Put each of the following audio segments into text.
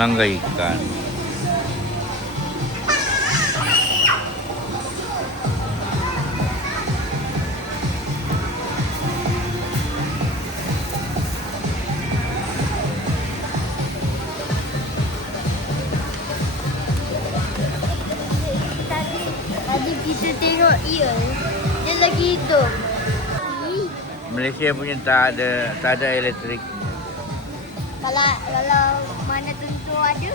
menanggai ikan. Tadi kita tengok dia lagi hidup. Malaysia punya tak ada elektrik. Kalau mana tentu ada,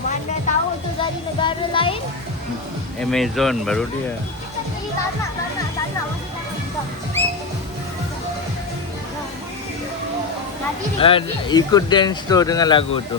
mana tahu tu dari negara lain. Amazon baru dia. Tak nak. Masih tak nak. Tadi Ikut dance tu dengan lagu tu.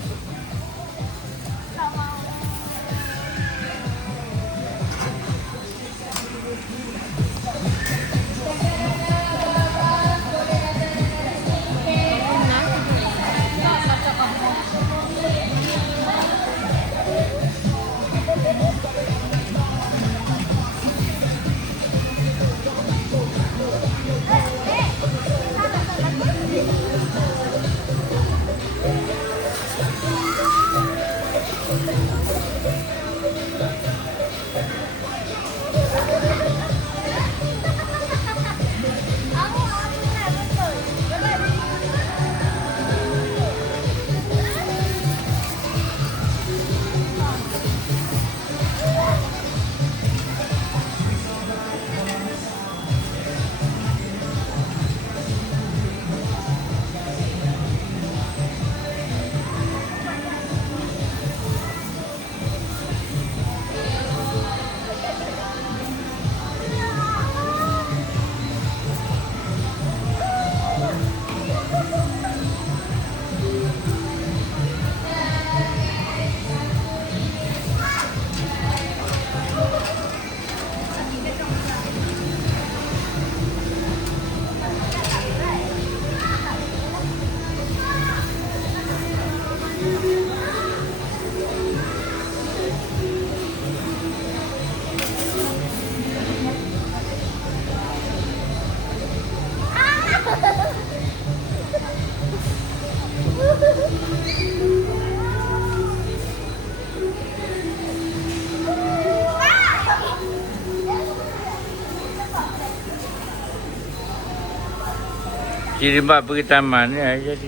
Ciri mbak pergi taman ya jadi.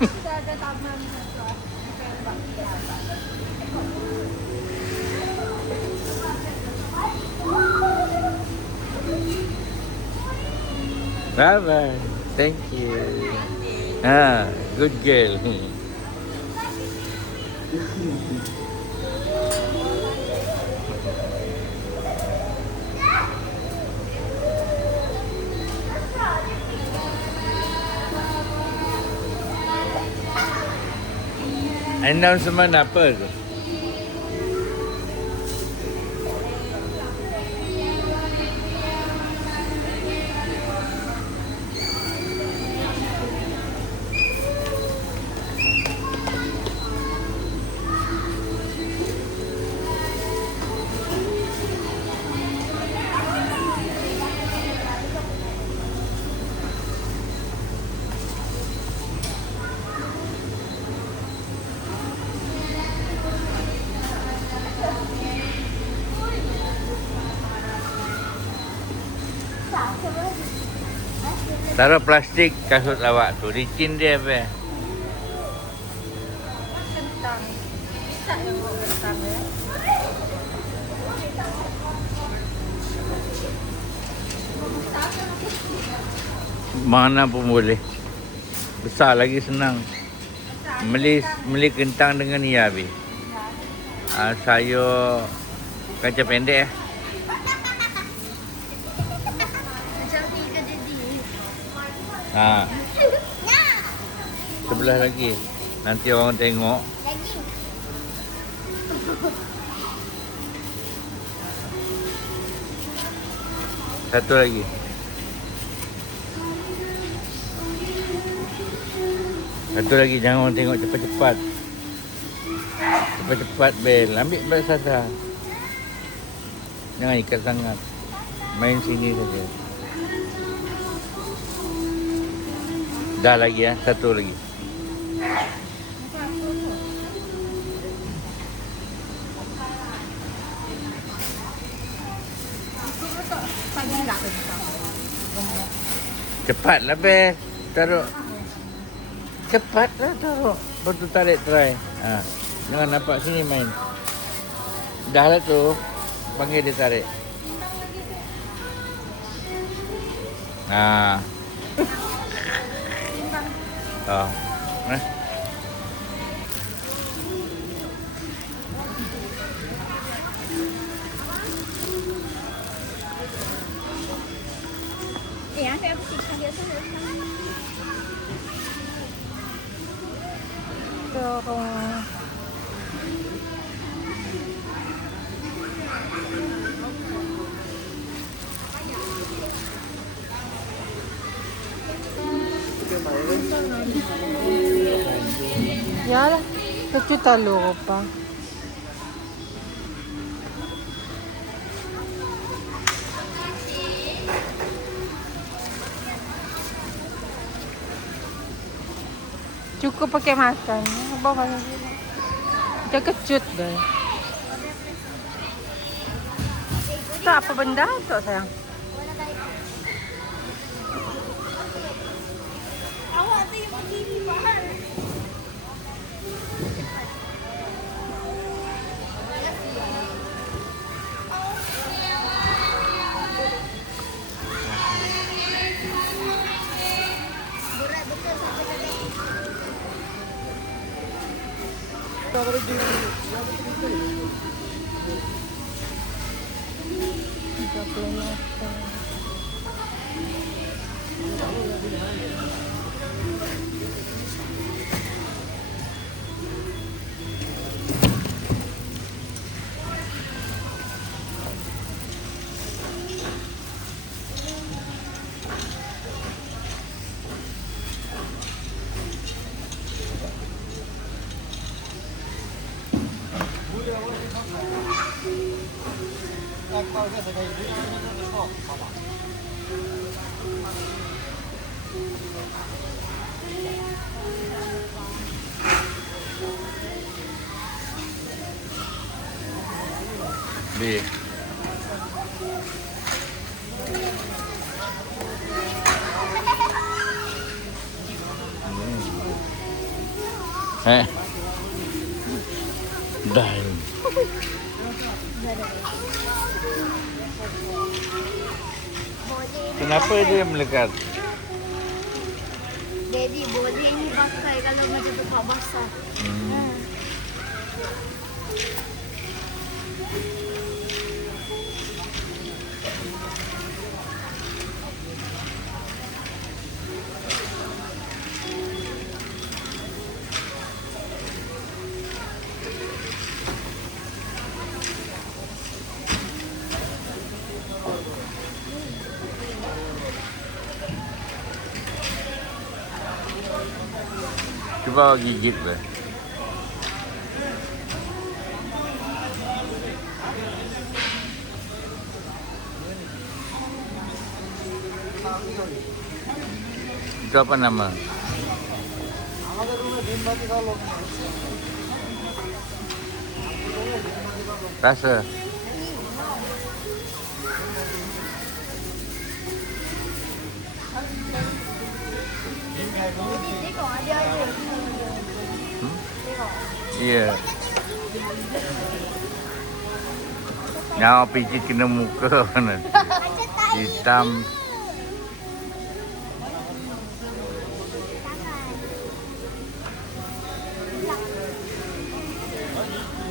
kita ada taman. Bye bye. Thank you. Good girl. Announcement apa tu? Taruh plastik kasut awak tu, licin dia apa? Kentang. Tak yang buat kentang ya. Mana pun boleh. Besar lagi senang. Beli kentang dengan ni habis. Sayur kacang pendek. Macam ni ke jadi? Sebelah lagi. Nanti orang tengok. Lagi. Satu lagi. Satu lagi, jangan orang tengok cepat-cepat. Cepat-cepat Bel. Ambil bel sadar. Jangan ikat sangat. Main sini saja. Dah lagi ya, satu lagi. enggak besar. Gemuk. Cepatlah Bel. Taruh. Cepatlah taruh. Betul tarik try. Ha. Jangan nampak sini main. Dah lah tu. Panggil dia tarik. Ha. Oh. Eh. Saya bersihkan dia sana. Terus. Yalah, kecil telur apa? Cukup pakai makan. Apa makan? Dia kecut deh. Itu apa benda tu sayang? Awak tu yang begini mahal. Berat betul sampai tadi. Di. Dah. Kenapa dia melekat? Jadi boleh ni pakai kalau macam tempat basah. Cuba gigit lah. Itu apa nama? Rasa. Tengok ada. Iya. Nyawa pijit kena muka mana? Hitam.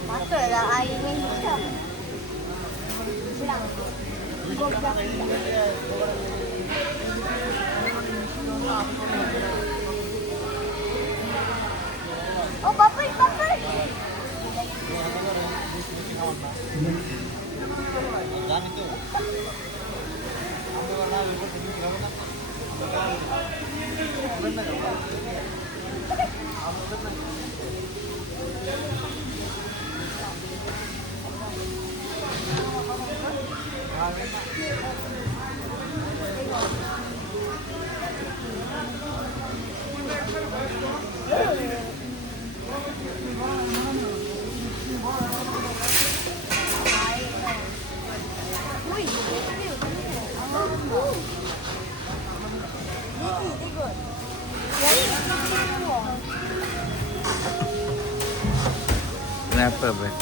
Patutlah airnya hitam. Hilang. Oh, bubble, bubble. Kenapa, Ben?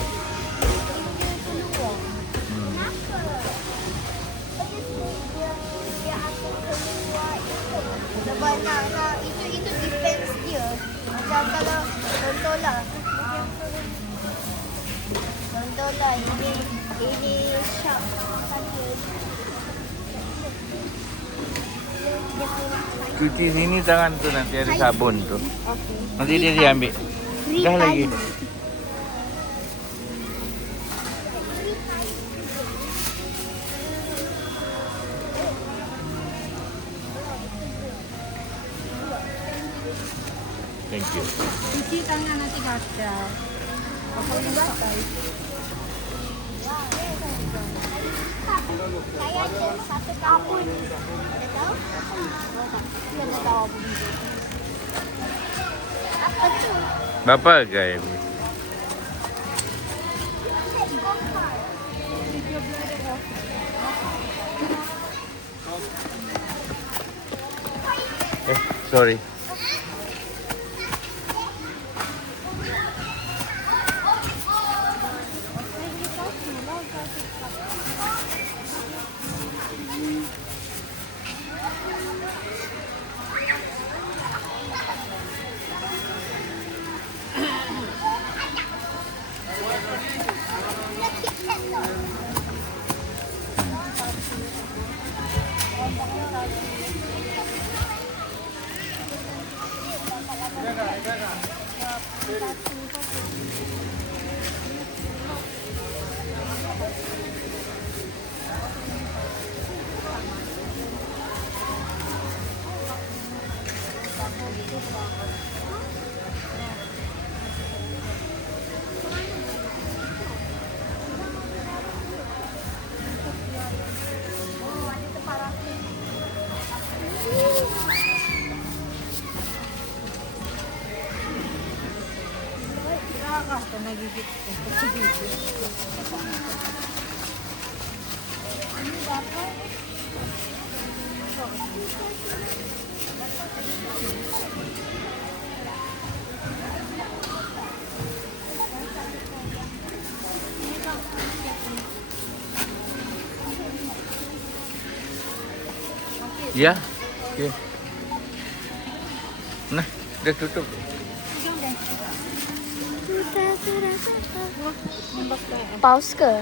Sebab nak itu defense dia. Macam kalau contohlah ini shark makan dia. Dia punya Cuci sini tangan tu nanti ada sabun tu. okey. Nanti dia ambil. Free Dah lagi. kali. Thank you. Cuci tangan nanti gatal. Apa yang gatal? Saya ada satu kampung. Ada tahu? Dia ada tahu apa benda. Apa tu? Bapa gaya. Sorry. Kena gigit. Ya. Okey. Nah, dah tutup. Pause ke?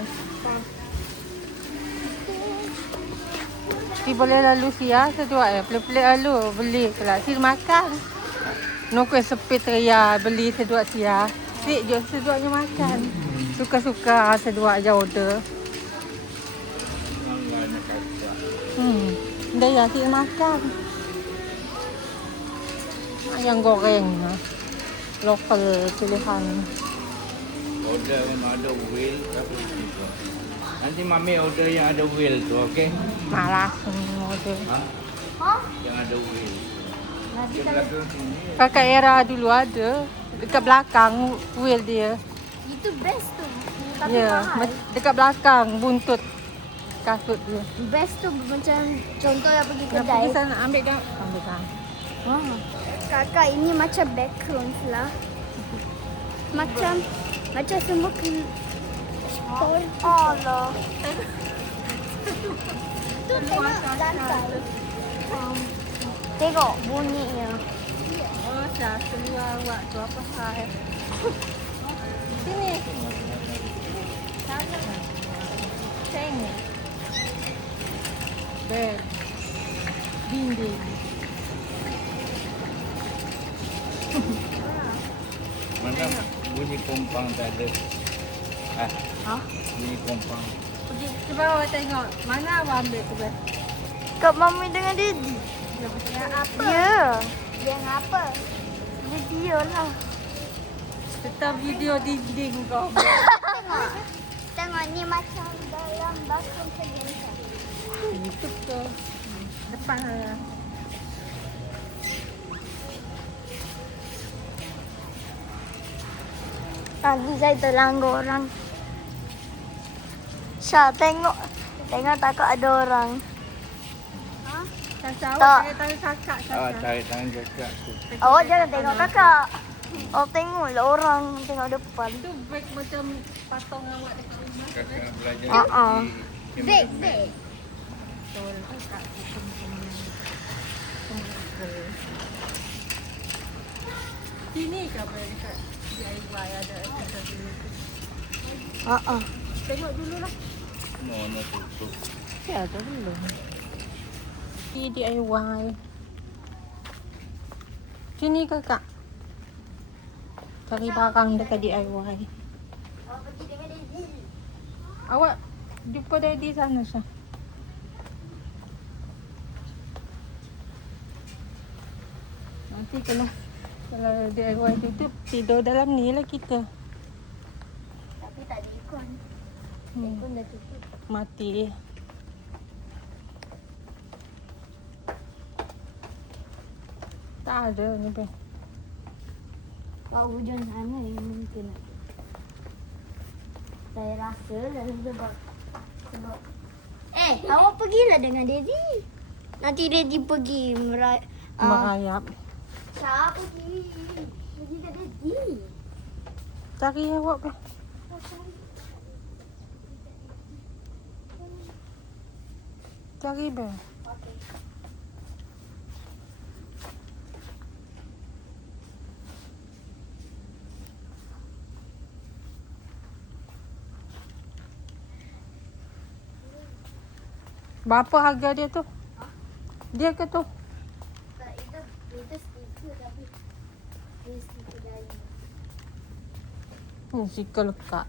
Si boleh lalu sia sedua pelik-pelik lalu beli pula si makan. No kuih sepit ria beli sedua sia. Si je seduanya makan. Suka-suka sedua je order. Dah ya si makan. Ayam goreng lokal pilihan. Order yang ada wheel tapi nanti mami order yang ada wheel tu, okey? Malas order. Ha? Hah? Yang ada wheel. Nanti Dia kalau belakang sini. Kakak Era dulu ada dekat belakang wheel dia. itu best tu. Tapi Ya, mahal. dekat belakang buntut kasut dia. Best tu macam contoh yang pergi Nak kedai. pergi sana ambil kan? Ambil kan. Kakak ini macam background lah. Macam semua Allah. Tu tengok lantai. Tengok bunyinya. Oh, dah keluar awak tu apa hal? Sini. Sana. Tengok. Bed. Dinding. Mana bunyi kompang tak ada. Ha? Bunyi kompang. Pergi ke bawah tengok. Mana awak ambil tu bed? Kak Mami dengan Daddy. Dia tengah apa? Ya. Yang apa? Video lah. Tetap video dinding kau. Tengok ni macam dalam bathroom sejenis. YouTube tu. Depan lah. Tadi saya terlanggar orang. Syah tengok. Tengok takut ada orang. Sasa Tak. awak tarik tangan kakak Ah, Sasa. tarik tangan kakak tu. Awak jangan tengok kakak. Awak tengoklah orang tengok depan. Itu beg macam patung awak dekat rumah. Kakak belajar Ah. di Beg, beg. Betul. Kakak sini ke apa dekat DIY ada aktiviti tu. Tengok dulu lah. Mana tutup. Ya, ada belum. Di DIY. Sini kakak. Cari barang dekat DIY. Awak pergi dengan Daddy. Awak jumpa daddy sana sah. Nanti kalau DIY tutup tidur dalam ni lah kita. Tapi tak ada ikon. Hmm. Ikon dah tutup. Mati. Tak ada ni be. Kat hujung sana yang mungkin. Saya rasa sebab awak pergilah dengan Daddy. Nanti Daddy pergi Merayap. Syah pergi. Pergi dengan Daddy. Cari awak be. Cari be. Okey. Berapa harga dia tu? Dia ke tu? Tak, itu stiker tapi dia stiker dari. Stiker lekat.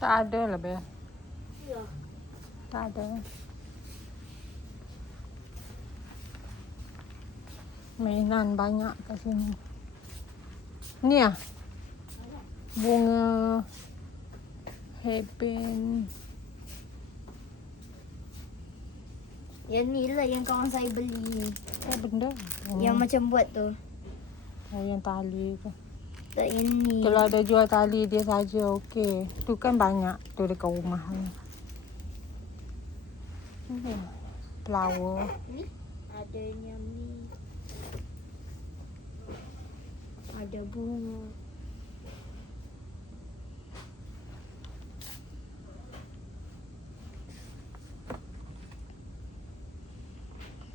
Tak ada lah be. Ya. Tak ada. Mainan banyak kat sini. Ni ah. Bunga. Hairpin. Yang ni lah yang kawan saya beli. Benda. Yang macam buat tu. Yang tali tu. Tak yang ni. Kalau ada jual tali dia saja okey. Tu kan banyak tu dekat rumah ni. Ni. Flower. Ni ada yang ni. Ada bunga.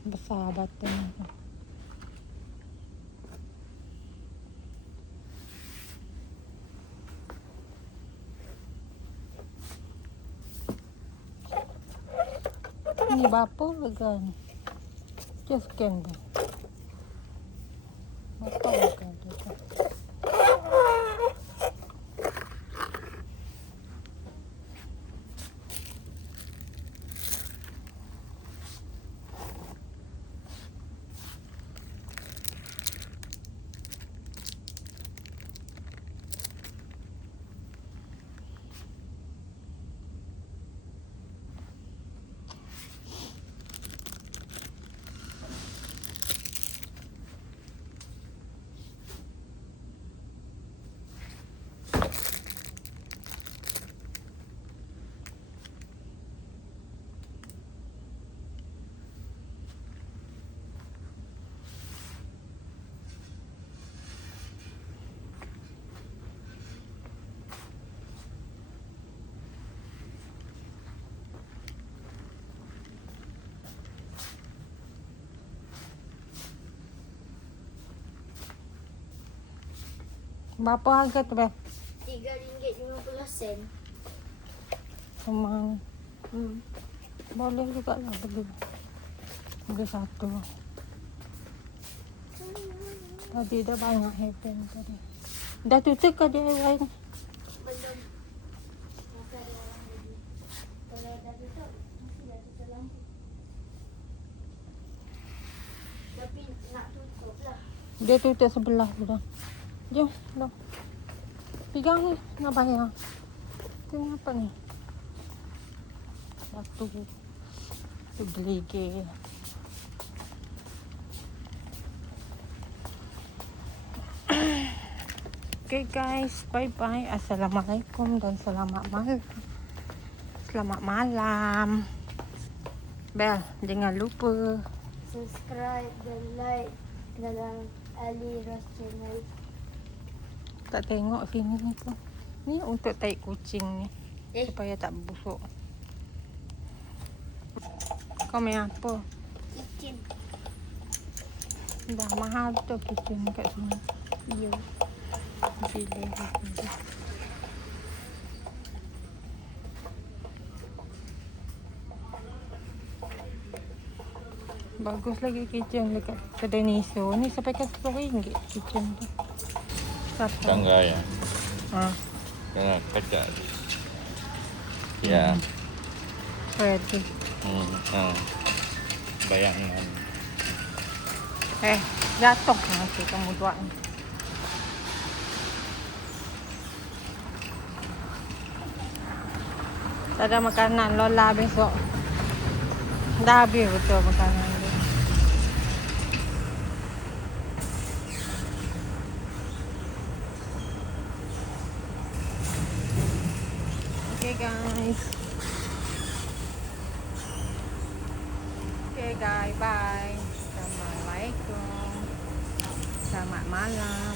Besar button. Ni berapa harga ni? Just scan tu. Berapa harga dia tu? Berapa harga tu be? RM3.50. Memang Hmm. boleh juga lah beli. Beli satu. Tadi dah banyak hairpin tadi. Dah tutup ke dia lain? Belum. Masih ada orang lagi. Kalau dah tutup, mesti dah tutup lampu. Dah nak tutup lah. Dia tutup sebelah tu dah. Jom, dah. Pegang ni, nak bayar. Ini apa ni? Satu. Tu geligir. Okay guys, bye-bye. Assalamualaikum dan selamat malam. Selamat malam. Bel, jangan lupa Subscribe dan like dalam Ali Ros channel. tak tengok sini ni pun. Ni untuk taik kucing ni. Supaya tak busuk. Kau main apa? Kitchen. Dah mahal tu kitchen kat sini. Ya. Pilih aku. Bagus lagi kitchen dekat kedai Niso. Ni sampai ke RM10 kitchen tu. Satu. Tangga ya. Ha. Kena kaca. Ya. Ready. Bayangan. Jatuh nanti kamu buat ni. Tak ada makanan Lola besok. Dah habis betul makanan dia. Okay guys. Okay guys, bye. Assalamualaikum. Selamat malam.